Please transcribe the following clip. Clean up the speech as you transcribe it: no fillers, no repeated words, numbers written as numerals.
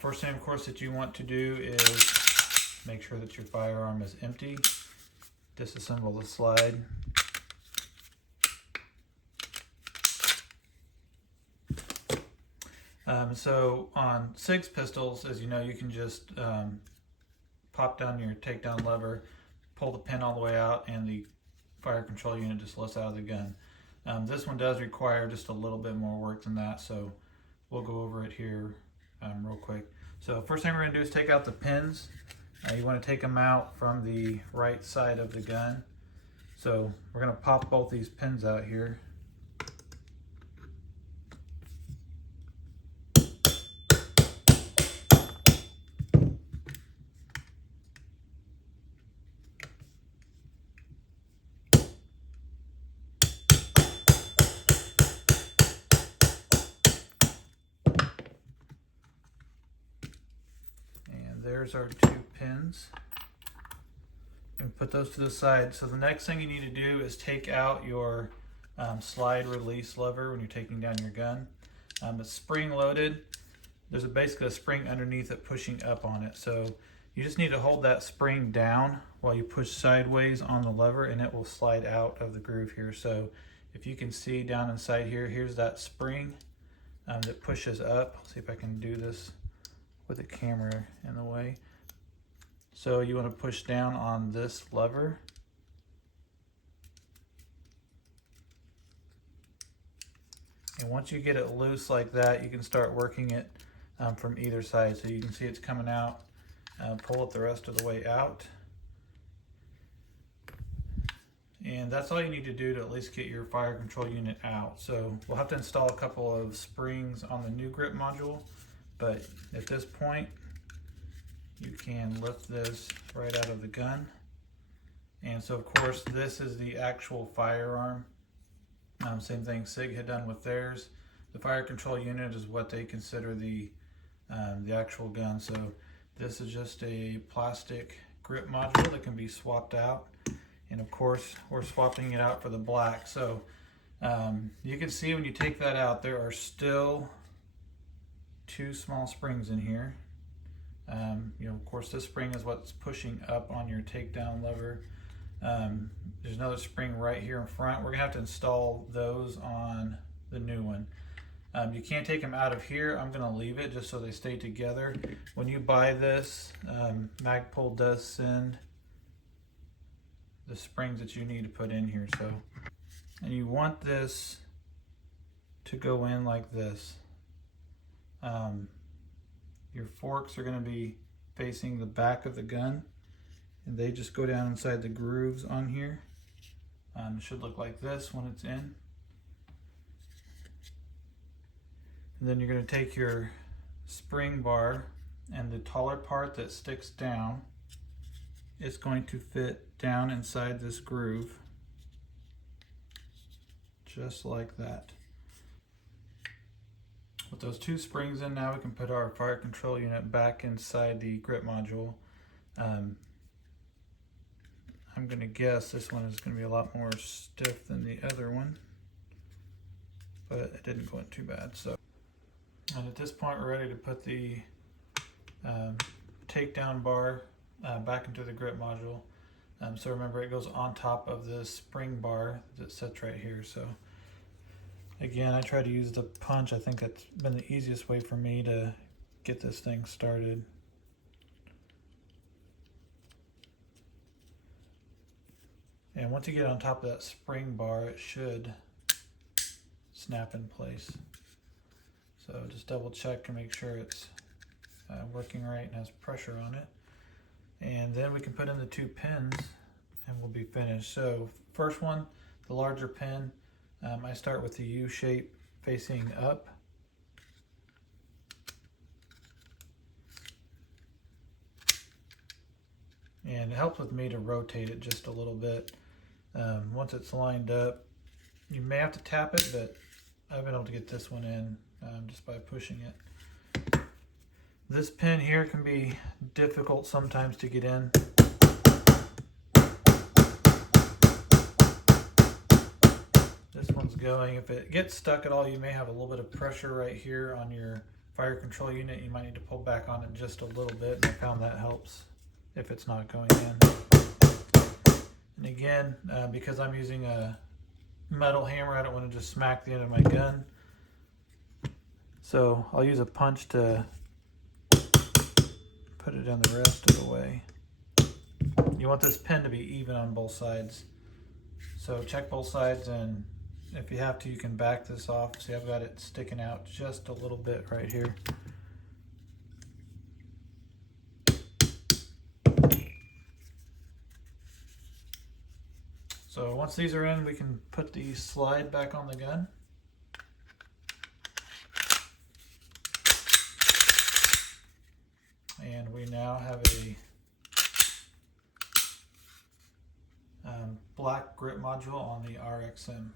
First thing, of course, that you want to do is make sure that your firearm is empty. Disassemble the slide. So on SIG's pistols, as you know, you can just pop down your takedown lever, pull the pin all the way out, and the fire control unit just lifts out of the gun. This one does require just a little bit more work than that, so we'll go over it here real quick. So first thing we're going to do is take out the pins. You want to take them out from the right side of the gun. So we're going to pop both these pins out here. There's our two pins. And put those to the side. So the next thing you need to do is take out your slide release lever when you're taking down your gun. It's spring loaded. There's basically a spring underneath it pushing up on it. So you just need to hold that spring down while you push sideways on the lever, and it will slide out of the groove here. So if you can see down inside here, here's that spring that pushes up. I'll see if I can do this with the camera in the way. So you want to push down on this lever. And once you get it loose like that, you can start working it from either side. So you can see it's coming out. Pull it the rest of the way out. And that's all you need to do to at least get your fire control unit out. So we'll have to install a couple of springs on the new grip module. But at this point, you can lift this right out of the gun. And so of course, this is the actual firearm. Same thing SIG had done with theirs. The fire control unit is what they consider the actual gun. So this is just a plastic grip module that can be swapped out. And of course, we're swapping it out for the black. So you can see when you take that out, there are still two small springs in here. Of course, this spring is what's pushing up on your takedown lever. There's another spring right here in front. We're gonna have to install those on the new one. You can't take them out of here. I'm gonna leave it just so they stay together. When you buy this, Magpul does send the springs that you need to put in here. So, and you want this to go in like this. Your forks are going to be facing the back of the gun, and they just go down inside the grooves on here. It should look like this when it's in. And then you're going to take your spring bar, and the taller part that sticks down is going to fit down inside this groove, just like that. With those two springs in now, we can put our fire control unit back inside the grip module. I'm going to guess this one is going to be a lot more stiff than the other one, but it didn't go in too bad. So, and at this point, we're ready to put the takedown bar back into the grip module. So remember, it goes on top of this spring bar that sits right here. So again, I try to use the punch. I think that's been the easiest way for me to get this thing started. And once you get on top of that spring bar, it should snap in place. So just double check and make sure it's working right and has pressure on it. And then we can put in the two pins and we'll be finished. So first one, the larger pin, I start with the U shape facing up. And it helps with me to rotate it just a little bit. Once it's lined up, you may have to tap it, but I've been able to get this one in just by pushing it. This pin here can be difficult sometimes to get in. This one's going. If it gets stuck at all, you may have a little bit of pressure right here on your fire control unit, you might need to pull back on it just a little bit, and I found that helps if it's not going in. And again, because I'm using a metal hammer, I don't want to just smack the end of my gun. So I'll use a punch to put it in the rest of the way. You want this pin to be even on both sides. So check both sides, and if you have to, you can back this off. See, I've got it sticking out just a little bit right here. So once these are in, we can put the slide back on the gun. And we now have a black grip module on the RXM.